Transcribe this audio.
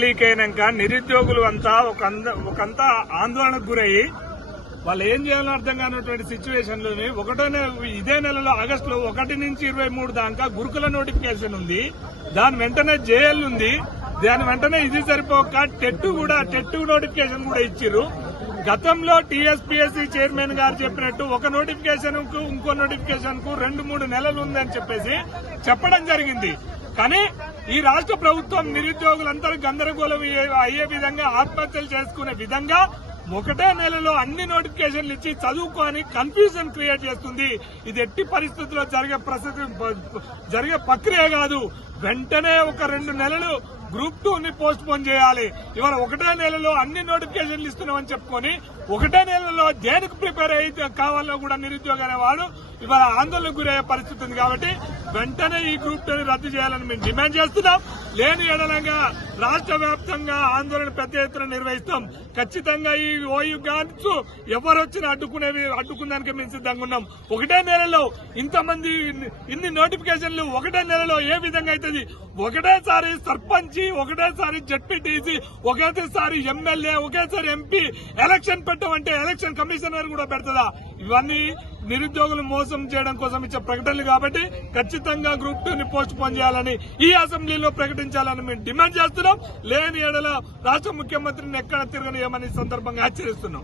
Leak అయినాక నిరుద్యోగులు అంతా ఒకంతా ఆందోళనకు గురయ్యి వాళ్ళు ఏం చేయాలో అర్థం కానటువంటి సిచ్యువేషన్లోని ఒకటో ఇదే నెలలో ఆగస్టులో ఒకటి నుంచి ఇరవై మూడు దాకా గురుకుల నోటిఫికేషన్ ఉంది. దాని వెంటనే జేఎల్ ఉంది. దాని వెంటనే ఇది సరిపోక టెట్ కూడా టెట్ నోటిఫికేషన్ కూడా ఇచ్చిర్రు. గతంలో టీఎస్పీఎస్సీ చైర్మన్ గారు చెప్పినట్టు ఒక నోటిఫికేషన్కు ఇంకో నోటిఫికేషన్కు రెండు మూడు నెలలు ఉందని చెప్పేసి చెప్పడం జరిగింది. కానీ ఈ రాష్ట్ర ప్రభుత్వం నిరుద్యోగులందరూ గందరగోళం అయ్యే- విధంగా ఆత్మహత్యలు చేసుకునే విధంగా ఒకటే నెలలో అన్ని నోటిఫికేషన్లు ఇచ్చి చదువుకొని కన్ఫ్యూజన్ క్రియేట్ చేస్తుంది. ఇది ఎట్టి పరిస్థితుల్లో జరిగే ప్రసక్తి జరిగే ప్రక్రియ కాదు. వెంటనే ఒక రెండు నెలలు గ్రూప్ టూ ని పోస్ట్ పోన్ చేయాలి. ఇవాళ ఒకటే నెలలో అన్ని నోటిఫికేషన్లు ఇస్తున్నామని చెప్పుకొని ఒకటే నెలలో దేనికి ప్రిపేర్ అయితే కావాలో కూడా నిరుద్యోగ అనేవాడు ఇవాళ ఆందోళనకు గురయ్యే పరిస్థితి ఉంది కాబట్టి వెంటనే ఈ గ్రూప్ టెన్ రద్దు చేయాలని మేము డిమాండ్ చేస్తున్నాం. లేని ఎడలంగా రాష్ట్ర వ్యాప్తంగా ఆందోళన పెద్ద ఎత్తున నిర్వహిస్తాం. ఖచ్చితంగా ఈ ఓయూ గాన్స్ ఎవరు వచ్చినా అడ్డుకునేవి అడ్డుకున్నానికి మేము సిద్ధంగా ఉన్నాం. ఒకటే నెలలో ఇంతమంది ఇన్ని- ఇన్ని నోటిఫికేషన్లు ఒకటే నెలలో ఏ విధంగా అవుతుంది? ఒకటేసారి సర్పంచ్ ఒకటేసారి జడ్పీటీసీ ఒకేసారి ఎమ్మెల్యే ఒకేసారి ఎంపీ. ఎలక్షన్ పెట్టమంటే ఎలక్షన్ కమిషనర్ కూడా పెడుతుందా? ఇవన్నీ నిరుద్యోగులు మోసం చేయడం కోసం ఇచ్చే ప్రకటనలు కాబట్టి ఖచ్చితంగా గ్రూప్ టూ ని పోస్ట్ పోన్ చేయాలని ఈ అసెంబ్లీలో ప్రకటించాలని మేము డిమాండ్ చేస్తున్నాం. లేని ఎడల రాష్ట్ర ముఖ్యమంత్రిని ఎక్కడ తిరగనియమని ఏమని సందర్భంగా హెచ్చరిస్తున్నాం.